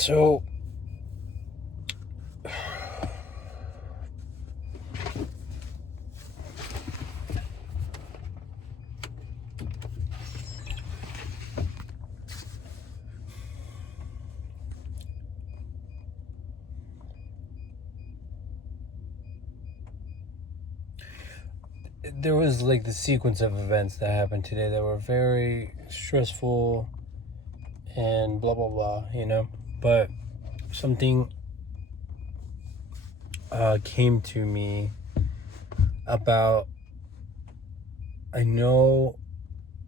So there was like the sequence of events that happened today that were very stressful and blah blah blah, but something came to me about, I know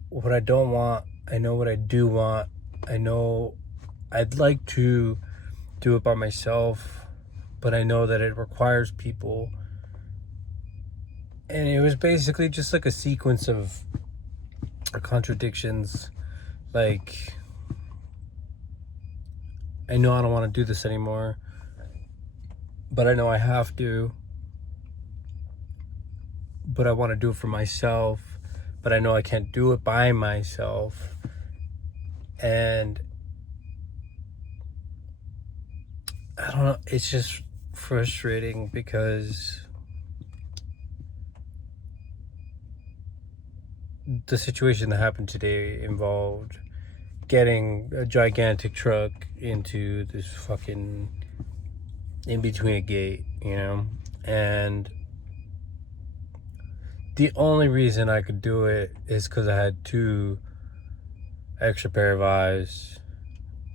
what I don't want, I know what I do want, I know I'd like to do it by myself, but I know that it requires people. And it was basically just like a sequence of contradictions. Like, I know I don't want to do this anymore, but I know I have to. But I want to do it for myself, but I know I can't do it by myself. And I don't know, it's just frustrating because the situation that happened today involved getting a gigantic truck into this fucking in between a gate, and the only reason I could do it is because I had 2 extra pair of eyes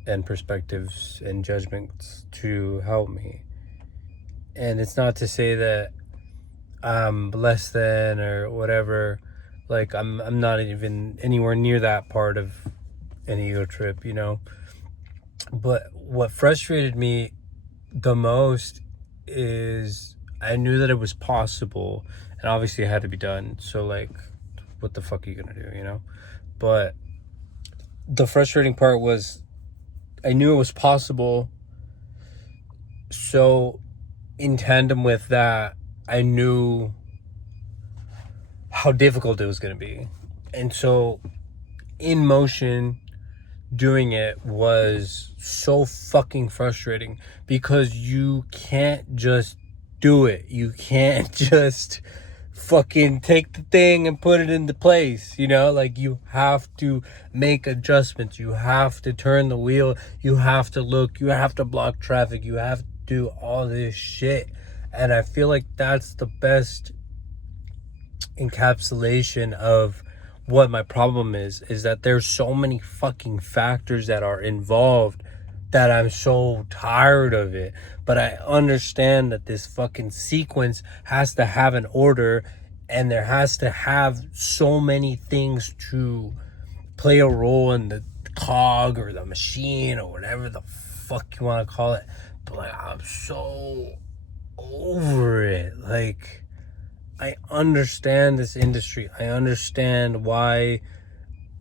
and perspectives and judgments to help me. And it's not to say that I'm less than or whatever. Like, I'm not even anywhere near that part of an ego trip, But what frustrated me the most is I knew that it was possible, and obviously it had to be done. So, like, what the fuck are you gonna do, But the frustrating part was I knew it was possible. So, in tandem with that, I knew how difficult it was gonna be. And so, in motion, doing it was so fucking frustrating because you can't just do it. You can't just fucking take the thing and put it into place, like, you have to make adjustments, you have to turn the wheel, you have to look, you have to block traffic, you have to do all this shit. And I feel like that's the best encapsulation of what my problem is that there's so many fucking factors that are involved that I'm so tired of it. But I understand that this fucking sequence has to have an order, and there has to have so many things to play a role in the cog or the machine or whatever the fuck you want to call it. But like, I'm so over it. Like, I understand this industry. I understand why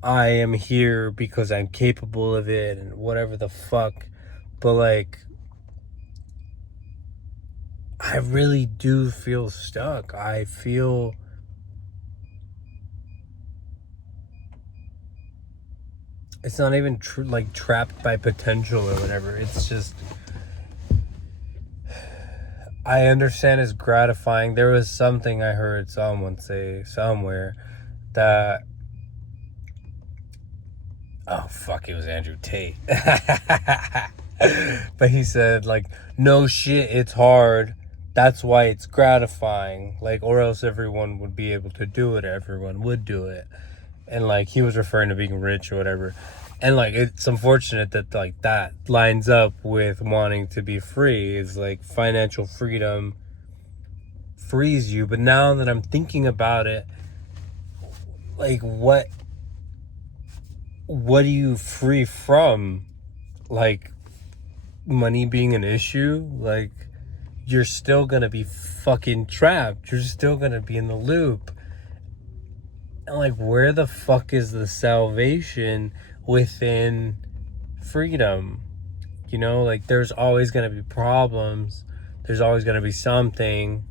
I am here, because I'm capable of it and whatever the fuck. But like, I really do feel stuck. I feel it's not even like trapped by potential or whatever. It's just, I understand it's gratifying. There was something I heard someone say somewhere that, oh fuck, it was Andrew Tate. But he said, like, no shit, it's hard. That's why it's gratifying. Like, or else everyone would be able to do it. Everyone would do it. And like, he was referring to being rich or whatever. And like, it's unfortunate that like that lines up with wanting to be free. It's like financial freedom frees you. But now that I'm thinking about it, like, what are you free from? Like, money being an issue? Like, you're still gonna be fucking trapped. You're still gonna be in the loop. And like, where the fuck is the salvation within freedom? Like, there's always gonna be problems. There's always gonna be something.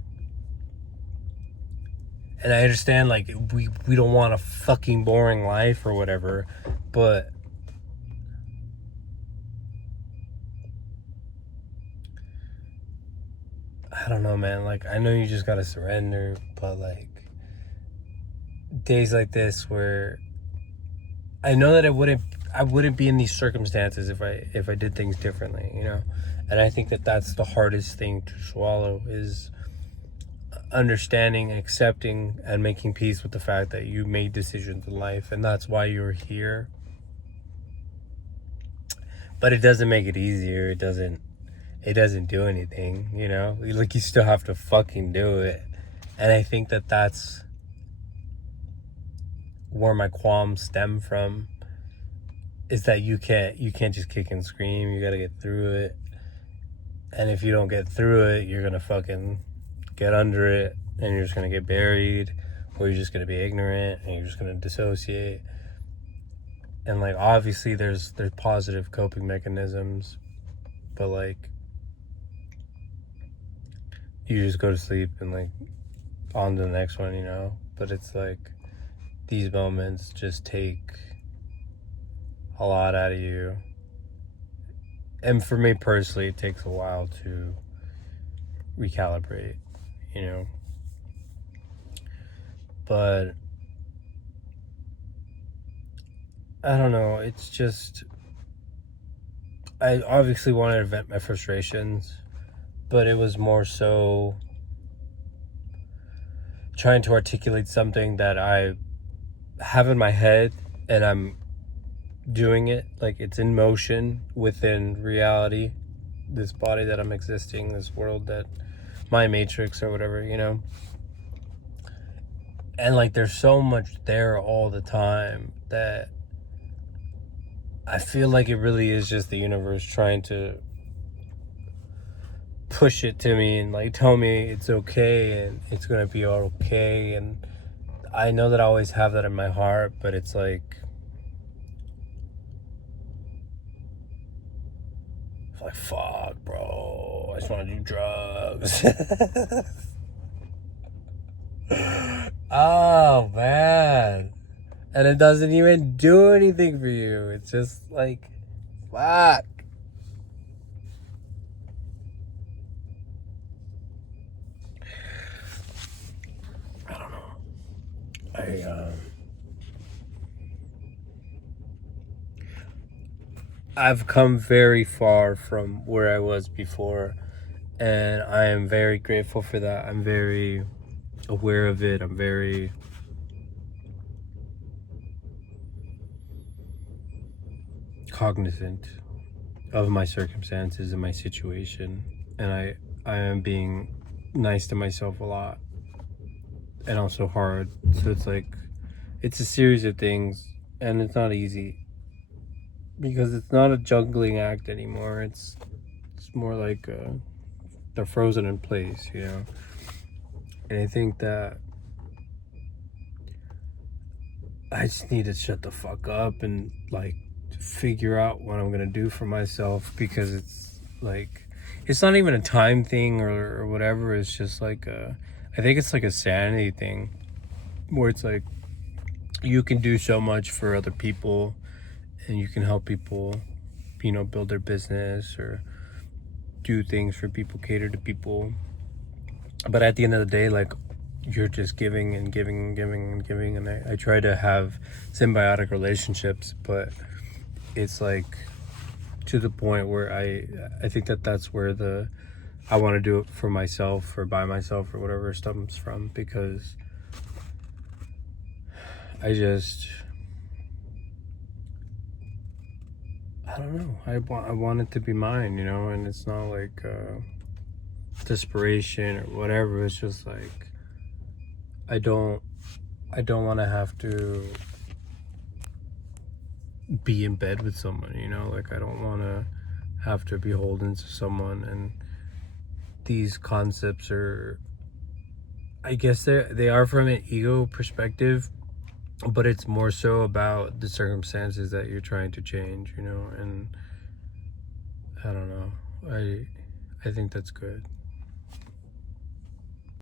And I understand, like, we don't want a fucking boring life or whatever, but I don't know, man. Like, I know you just gotta surrender, but like days like this where I know that I wouldn't be in these circumstances if I did things differently, you know. And I think that that's the hardest thing to swallow, is understanding, accepting, and making peace with the fact that you made decisions in life, and that's why you're here. But it doesn't make it easier. It doesn't do anything, you know. Like, you still have to fucking do it. And I think that that's where my qualms stem from, is that you can't just kick and scream. You got to get through it. And if you don't get through it, you're going to fucking get under it, and you're just going to get buried, or you're just going to be ignorant, and you're just going to dissociate. And like, obviously there's positive coping mechanisms, but like, you just go to sleep and like on to the next one, you know. But it's like, these moments just take a lot out of you. And for me personally, it takes a while to recalibrate, you know. But I don't know, it's just, I obviously wanted to vent my frustrations, but it was more so trying to articulate something that I have in my head, and I'm doing it. Like, it's in motion within reality, this body that I'm existing, this world, that my matrix or whatever, you know. And like, there's so much there all the time that I feel like it really is just the universe trying to push it to me and like tell me it's okay and it's gonna be all okay. And I know that I always have that in my heart, but it's like fuck, bro, I just want to do drugs. Oh man, and it doesn't even do anything for you. It's just like, fuck. I don't know. I've come very far from where I was before, and I am very grateful for that. I'm very aware of it. I'm very cognizant of my circumstances and my situation, and I am being nice to myself a lot, and also hard. So it's like, it's a series of things, and it's not easy, because it's not a juggling act anymore. It's more like they're frozen in place, you know. And I think that I just need to shut the fuck up and like figure out what I'm gonna do for myself, because it's like, it's not even a time thing or whatever. It's just like I think it's like a sanity thing, where it's like, you can do so much for other people, and you can help people, you know, build their business or do things for people, cater to people. But at the end of the day, like, you're just giving and giving and giving and giving. And I try to have symbiotic relationships, but it's like to the point where I think that that's where I want to do it for myself or by myself or whatever it stems from, because I don't know. I want it to be mine, you know. And it's not like desperation or whatever. It's just like, I don't want to have to be in bed with someone, you know. Like, I don't want to have to be beholden to someone. And these concepts are, I guess they are from an ego perspective, but it's more so about the circumstances that you're trying to change, you know. And I don't know, I think that's good.